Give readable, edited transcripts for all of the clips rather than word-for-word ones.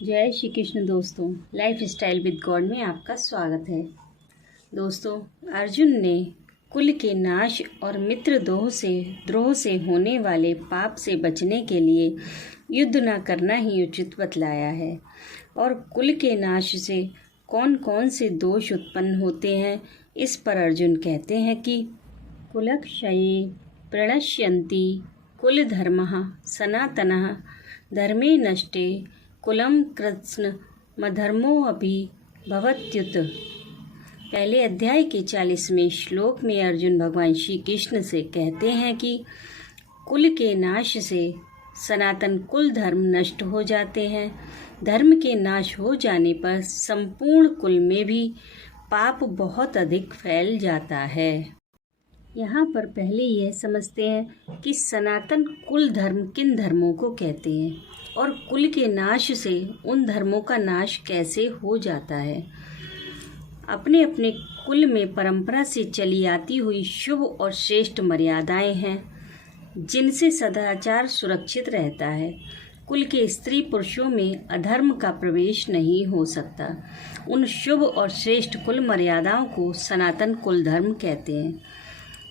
जय श्री कृष्ण दोस्तों, life style with God में आपका स्वागत है। दोस्तों, अर्जुन ने कुल के नाश और मित्र द्रोह से होने वाले पाप से बचने के लिए युद्ध न करना ही उचित बतलाया है। और कुल के नाश से कौन कौन से दोष उत्पन्न होते हैं, इस पर अर्जुन कहते हैं कि कुलक्षये प्रणश्यन्ति कुल धर्मः सनातनः धर्मे नष्टे कुलम कृत्स्न मधर्मो अपि भवत्युत। पहले अध्याय के 40वें श्लोक में अर्जुन भगवान श्री कृष्ण से कहते हैं कि कुल के नाश से सनातन कुल धर्म नष्ट हो जाते हैं। धर्म के नाश हो जाने पर संपूर्ण कुल में भी पाप बहुत अधिक फैल जाता है। यहाँ पर पहले यह समझते हैं कि सनातन कुल धर्म किन धर्मों को कहते हैं और कुल के नाश से उन धर्मों का नाश कैसे हो जाता है। अपने अपने कुल में परंपरा से चली आती हुई शुभ और श्रेष्ठ मर्यादाएं हैं, जिनसे सदाचार सुरक्षित रहता है। कुल के स्त्री पुरुषों में अधर्म का प्रवेश नहीं हो सकता। उन शुभ और श्रेष्ठ कुल मर्यादाओं को सनातन कुल धर्म कहते हैं।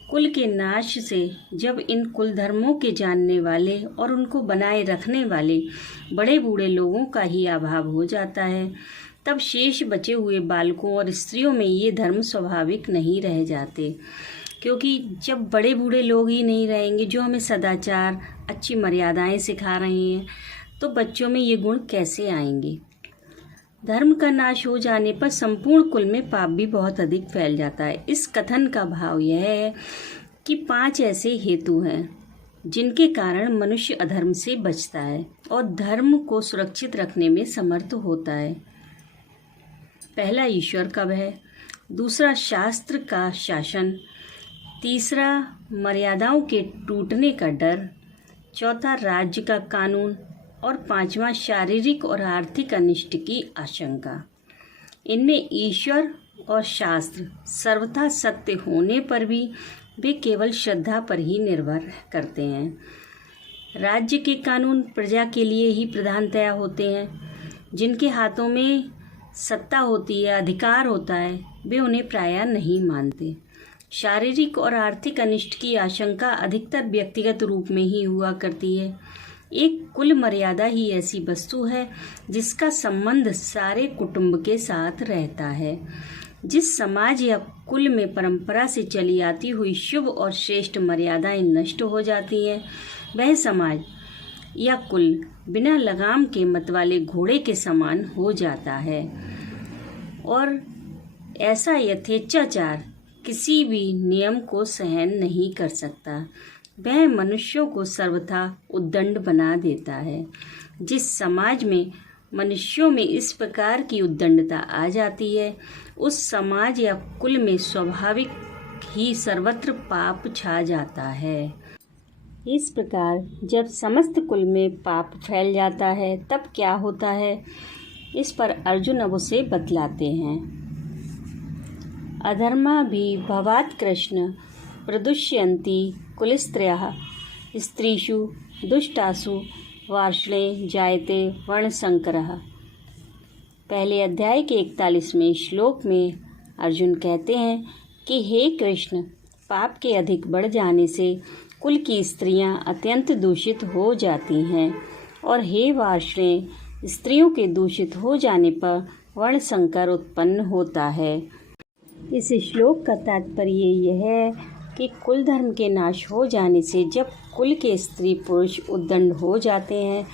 कुल के नाश से जब इन कुल धर्मों के जानने वाले और उनको बनाए रखने वाले बड़े बूढ़े लोगों का ही अभाव हो जाता है, तब शेष बचे हुए बालकों और स्त्रियों में ये धर्म स्वाभाविक नहीं रह जाते। क्योंकि जब बड़े बूढ़े लोग ही नहीं रहेंगे जो हमें सदाचार, अच्छी मर्यादाएं सिखा रहे हैं, तो बच्चों में ये गुण कैसे आएंगे। धर्म का नाश हो जाने पर संपूर्ण कुल में पाप भी बहुत अधिक फैल जाता है। इस कथन का भाव यह है कि 5 ऐसे हेतु हैं जिनके कारण मनुष्य अधर्म से बचता है और धर्म को सुरक्षित रखने में समर्थ होता है। पहला, ईश्वर का भय। दूसरा, शास्त्र का शासन। तीसरा, मर्यादाओं के टूटने का डर। चौथा, राज्य का कानून। और 5वां, शारीरिक और आर्थिक अनिष्ट की आशंका। इनमें ईश्वर और शास्त्र सर्वथा सत्य होने पर भी वे केवल श्रद्धा पर ही निर्भर करते हैं। राज्य के कानून प्रजा के लिए ही प्रधानतया होते हैं। जिनके हाथों में सत्ता होती है, अधिकार होता है, वे उन्हें प्रायः नहीं मानते। शारीरिक और आर्थिक अनिष्ट की आशंका अधिकतर व्यक्तिगत रूप में ही हुआ करती है। एक कुल मर्यादा ही ऐसी वस्तु है जिसका संबंध सारे कुटुंब के साथ रहता है। जिस समाज या कुल में परंपरा से चली आती हुई शुभ और श्रेष्ठ मर्यादाएं नष्ट हो जाती हैं, वह समाज या कुल बिना लगाम के मतवाले घोड़े के समान हो जाता है। और ऐसा यथेच्छाचार किसी भी नियम को सहन नहीं कर सकता। वह मनुष्यों को सर्वथा उद्दंड बना देता है। जिस समाज में मनुष्यों में इस प्रकार की उद्दंडता आ जाती है, उस समाज या कुल में स्वाभाविक ही सर्वत्र पाप छा जाता है। इस प्रकार जब समस्त कुल में पाप फैल जाता है, तब क्या होता है, इस पर अर्जुन अब उसे बतलाते हैं। अधर्मा भी भवात् कृष्ण प्रदुष्यन्ति कुलस्त्रियः स्त्रीषु दुष्टासु वार्ष्णे जायते वर्णसंकरः। पहले अध्याय के 41वें श्लोक में अर्जुन कहते हैं कि हे कृष्ण, पाप के अधिक बढ़ जाने से कुल की स्त्रियां अत्यंत दूषित हो जाती हैं, और हे वार्ष्णे, स्त्रियों के दूषित हो जाने पर वर्णसंकर उत्पन्न होता है। इस श्लोक का तात्पर्य यह है कि कुल धर्म के नाश हो जाने से जब कुल के स्त्री पुरुष उद्दंड हो जाते हैं,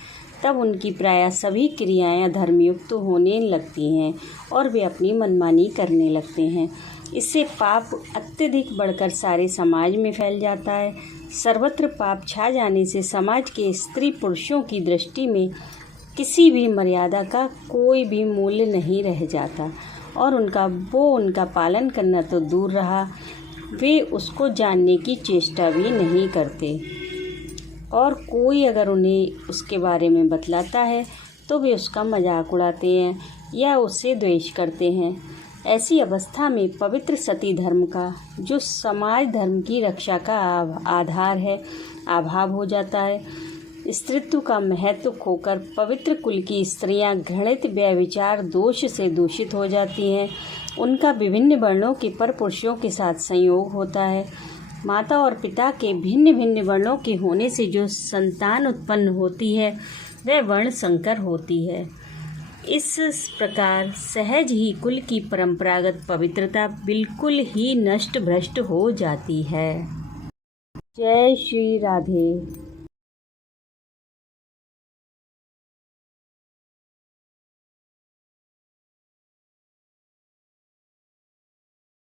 तब उनकी प्रायः सभी क्रियाएं धर्मयुक्त होने लगती हैं और वे अपनी मनमानी करने लगते हैं। इससे पाप अत्यधिक बढ़कर सारे समाज में फैल जाता है। सर्वत्र पाप छा जाने से समाज के स्त्री पुरुषों की दृष्टि में किसी भी मर्यादा का कोई भी मूल्य नहीं रह जाता और उनका पालन करना तो दूर रहा, वे उसको जानने की चेष्टा भी नहीं करते। और कोई अगर उन्हें उसके बारे में बतलाता है तो वे उसका मजाक उड़ाते हैं या उससे द्वेष करते हैं। ऐसी अवस्था में पवित्र सती धर्म का, जो समाज धर्म की रक्षा का आधार है, अभाव हो जाता है। स्त्रीत्व का महत्व खोकर पवित्र कुल की स्त्रियां घृणित व्यभिचार दोष से दूषित हो जाती हैं। उनका विभिन्न वर्णों के पर पुरुषों के साथ संयोग होता है। माता और पिता के भिन्न भिन्न वर्णों के होने से जो संतान उत्पन्न होती है वह वर्ण संकर होती है। इस प्रकार सहज ही कुल की परंपरागत पवित्रता बिल्कुल ही नष्ट भ्रष्ट हो जाती है। जय श्री राधे।